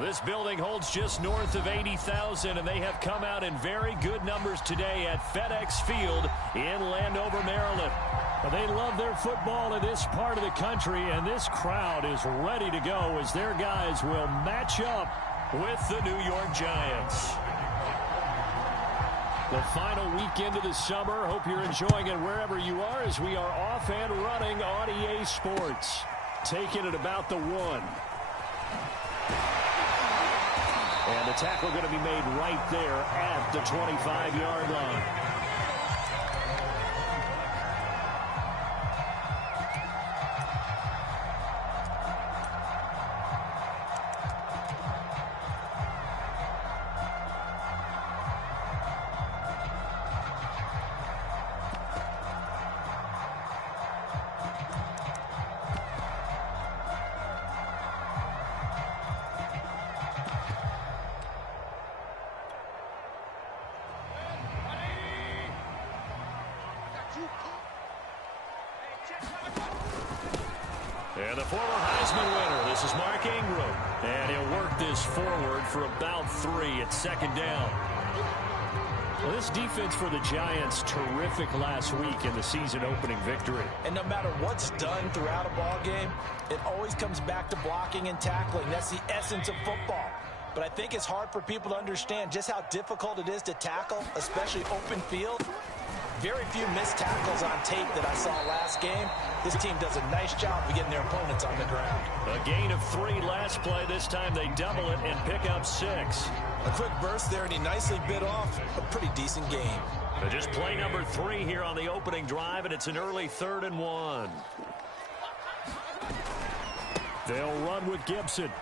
This building holds just north of 80,000, and they have come out in very good numbers today at FedEx Field in Landover, Maryland. They love their football in this part of the country, and this crowd is ready to go as their guys will match up with the New York Giants. The final weekend of the summer. Hope you're enjoying it wherever you are as we are off and running on EA Sports. Taking it about the 1. And the tackle going to be made right there at the 25-yard line. And the former Heisman winner, this is Mark Ingram. And he'll work this forward for about 3 at second down. Well, this defense for the Giants, terrific last week in the season-opening victory. And no matter what's done throughout a ball game, it always comes back to blocking and tackling. That's the essence of football. But I think it's hard for people to understand just how difficult it is to tackle, especially open field. Very few missed tackles on tape that I saw last game. This team does a nice job of getting their opponents on the ground. A gain of 3 last play. This time they double it and pick up 6. A quick burst there, and he nicely bit off a pretty decent game. Just play number 3 here on the opening drive, and it's an early 3rd and 1. They'll run with Gibson.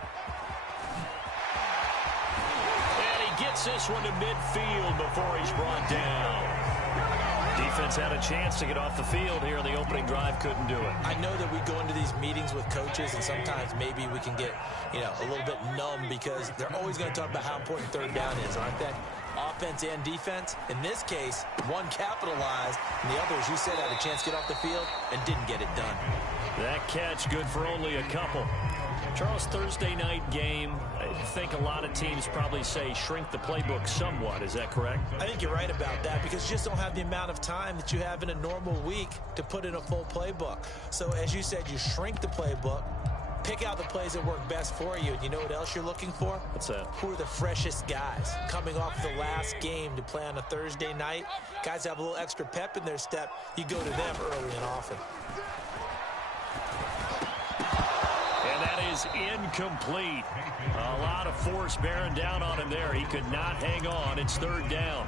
And he gets this one to midfield before he's brought down. Defense had a chance to get off the field here in the opening drive, couldn't do it. I know that we go into these meetings with coaches, and sometimes maybe we can get, a little bit numb because they're always going to talk about how important 3rd down is, aren't they? Offense and defense. In this case, one capitalized, and the other, as you said, had a chance to get off the field and didn't get it done. That catch good for only a couple. Charles, Thursday night game, I think a lot of teams probably say shrink the playbook somewhat. Is that correct? I think you're right about that because you just don't have the amount of time that you have in a normal week to put in a full playbook. So, as you said, you shrink the playbook, pick out the plays that work best for you. And you know what else you're looking for? What's that? Who are the freshest guys coming off the last game to play on a Thursday night? Guys have a little extra pep in their step. You go to them early and often. Is incomplete. A lot of force bearing down on him there. He could not hang on. It's 3rd down.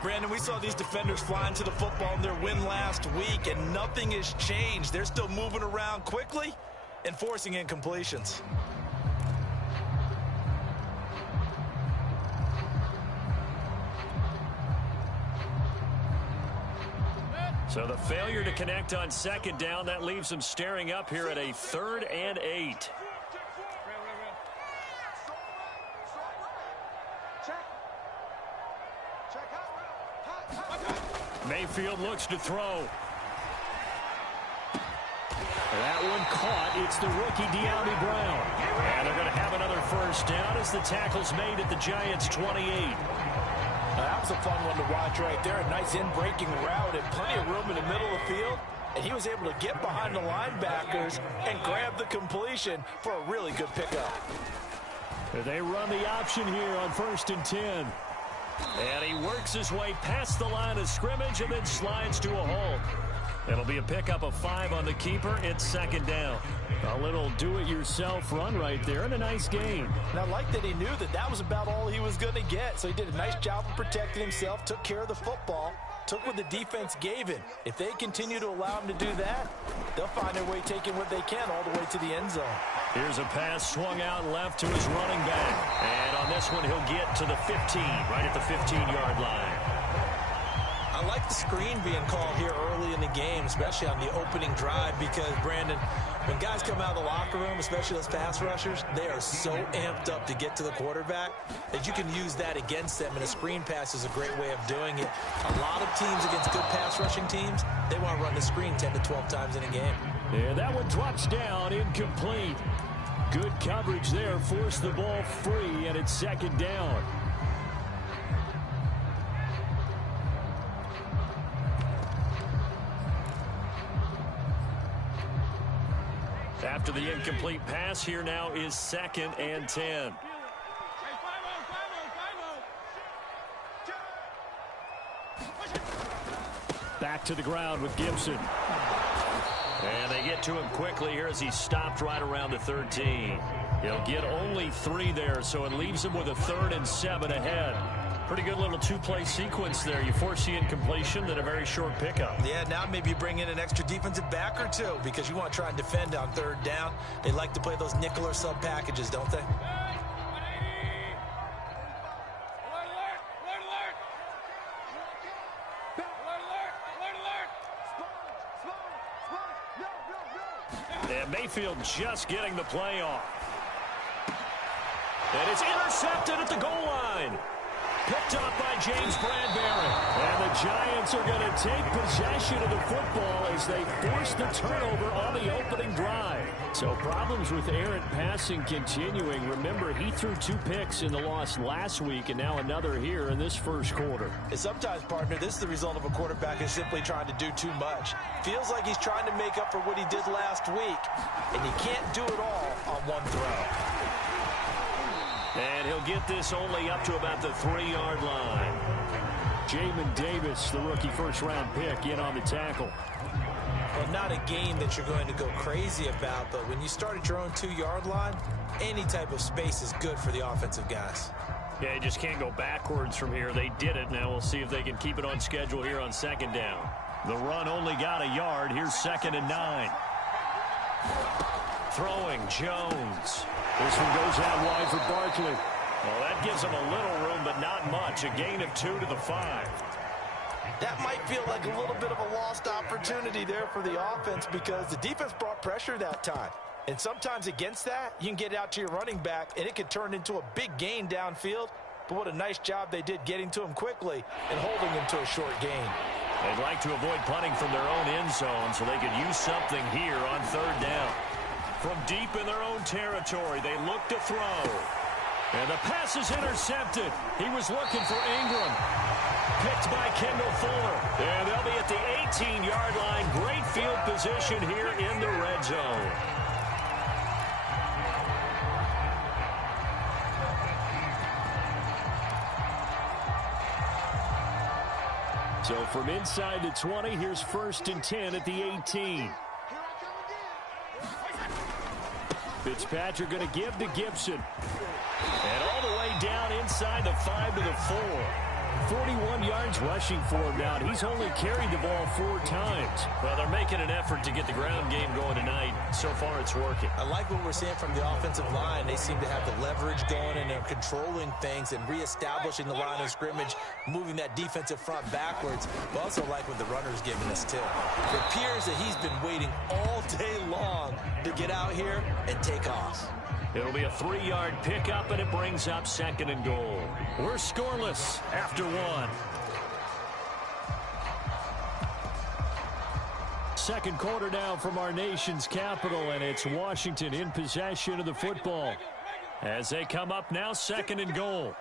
Brandon, we saw these defenders flying to the football in their win last week, and nothing has changed. They're still moving around quickly and forcing incompletions. So the failure to connect on 2nd down, that leaves them staring up here at a 3rd and 8. Mayfield looks to throw. That one caught. It's the rookie De'Ami Brown. And they're going to have another 1st down as the tackle's made at the Giants' 28. That was a fun one to watch right there. A nice in-breaking route and plenty of room in the middle of the field. And he was able to get behind the linebackers and grab the completion for a really good pickup. They run the option here on 1st and 10. And he works his way past the line of scrimmage and then slides to a halt. It'll be a pickup of 5 on the keeper. It's 2nd down. A little do-it-yourself run right there and a nice gain. And I like that he knew that that was about all he was going to get. So he did a nice job of protecting himself, took care of the football, took what the defense gave him. If they continue to allow him to do that, they'll find their way taking what they can all the way to the end zone. Here's a pass swung out left to his running back. And on this one, he'll get to the 15, right at the 15-yard line. I like the screen being called here early in the game, especially on the opening drive, because, Brandon, when guys come out of the locker room, especially those pass rushers, they are so amped up to get to the quarterback that you can use that against them, and a screen pass is a great way of doing it. A lot of teams against good pass rushing teams, they want to run the screen 10 to 12 times in a game. Yeah, that one drops down, incomplete. Good coverage there. Forced the ball free, and it's second down. After the incomplete pass, here now is 2nd and 10. Back to the ground with Gibson. And they get to him quickly here as he stopped right around the 13. He'll get only 3 there, so it leaves him with a 3rd and 7 ahead. Pretty good little two-play sequence there. You force the incompletion, then a very short pickup. Yeah, now maybe you bring in an extra defensive back or two because you want to try and defend on 3rd down. They like to play those nickel or sub packages, don't they? And Mayfield just getting the play off. And it's intercepted at the goal line. Picked up by James Bradbury. And the Giants are going to take possession of the football as they force the turnover on the opening drive. So problems with errant passing continuing. Remember, he threw 2 picks in the loss last week and now another here in this first quarter. And sometimes, partner, this is the result of a quarterback who's simply trying to do too much. Feels like he's trying to make up for what he did last week, and he can't do it all on one throw. And he'll get this only up to about the 3-yard line. Jamin Davis, the rookie first-round pick, in on the tackle. Well, not a game that you're going to go crazy about, but when you start at your own 2-yard line, any type of space is good for the offensive guys. Yeah, you just can't go backwards from here. They did it. Now we'll see if they can keep it on schedule here on 2nd down. The run only got a yard. Here's 2nd and 9. Throwing Jones. This one goes out wide for Barkley. Well, that gives them a little room, but not much. A gain of 2 to the 5. That might feel like a little bit of a lost opportunity there for the offense because the defense brought pressure that time. And sometimes against that, you can get out to your running back, and it could turn into a big gain downfield. But what a nice job they did getting to him quickly and holding him to a short gain. They'd like to avoid punting from their own end zone so they could use something here on 3rd down. From deep in their own territory, they look to throw. And the pass is intercepted. He was looking for Ingram. Picked by Kendall Fuller. And they'll be at the 18-yard line. Great field position here in the red zone. So from inside the 20, here's 1st and 10 at the 18. Fitzpatrick going to give to Gibson. And all the way down inside the 5 to the 4. 41 yards rushing for him now. He's only carried the ball 4 times. Well, they're making an effort to get the ground game going tonight. So far, it's working. I like what we're seeing from the offensive line. They seem to have the leverage going, and they're controlling things and reestablishing the line of scrimmage, moving that defensive front backwards. But also like what the runner's giving us, too. It appears that he's been waiting all day long to get out here and take off. It'll be a 3-yard pickup, and it brings up 2nd and goal. We're scoreless after 1. Second quarter now from our nation's capital, and it's Washington in possession of the football. As they come up now, 2nd and goal.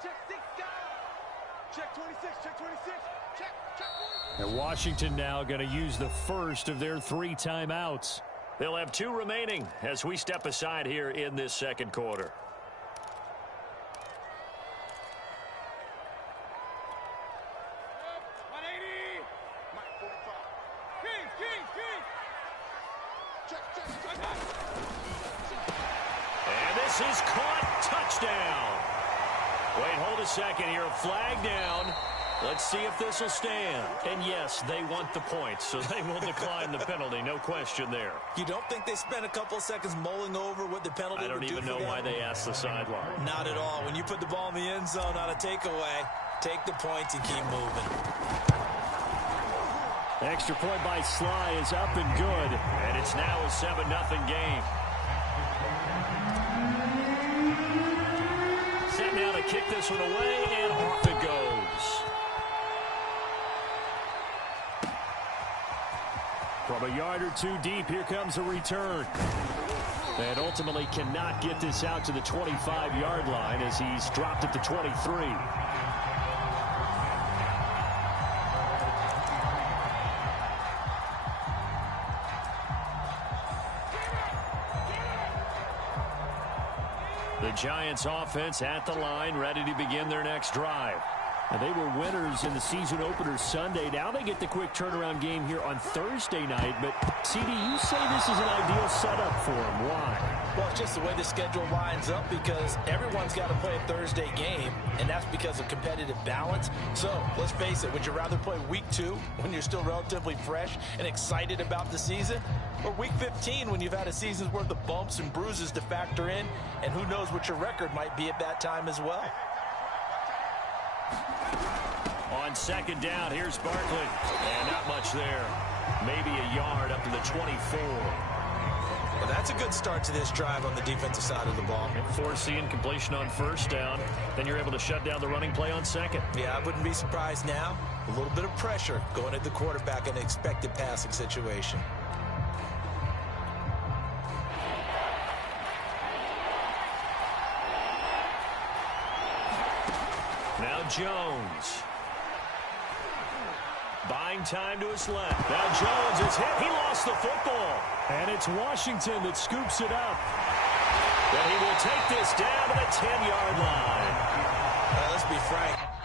And Washington now going to use the first of their 3 timeouts. They'll have 2 remaining as we step aside here in this second quarter. And this is caught. Touchdown. Wait, hold a second here. A flag down. Let's see if this will stand. And yes, they want the points, so they will decline the penalty. No question there. You don't think they spent a couple of seconds mulling over what the penalty would do? I don't even know why they asked the sideline. Not at all. When you put the ball in the end zone on a takeaway, take the points and keep moving. Extra point by Sly is up and good, and it's now a 7-0 game. Set now to kick this one away, and off it goes. From a yard or 2 deep, here comes a return. And ultimately cannot get this out to the 25-yard line as he's dropped at the 23. The Giants offense at the line, ready to begin their next drive. And they were winners in the season opener Sunday. Now they get the quick turnaround game here on Thursday night. But, CD, you say this is an ideal setup for them. Why? Well, it's just the way the schedule lines up because everyone's got to play a Thursday game, and that's because of competitive balance. So, let's face it, would you rather play week 2 when you're still relatively fresh and excited about the season? Or week 15 when you've had a season's worth of bumps and bruises to factor in, and who knows what your record might be at that time as well? On second down, here's Barkley. And not much there. Maybe a yard up to the 24. Well, that's a good start to this drive on the defensive side of the ball. And forcing completion on first down. Then you're able to shut down the running play on second. Yeah, I wouldn't be surprised now. A little bit of pressure going at the quarterback in an expected passing situation. Now Jones. Buying time to his left. Now Jones is hit. He lost the football. And it's Washington that scoops it up. And he will take this down to the 10-yard line. Let's be frank.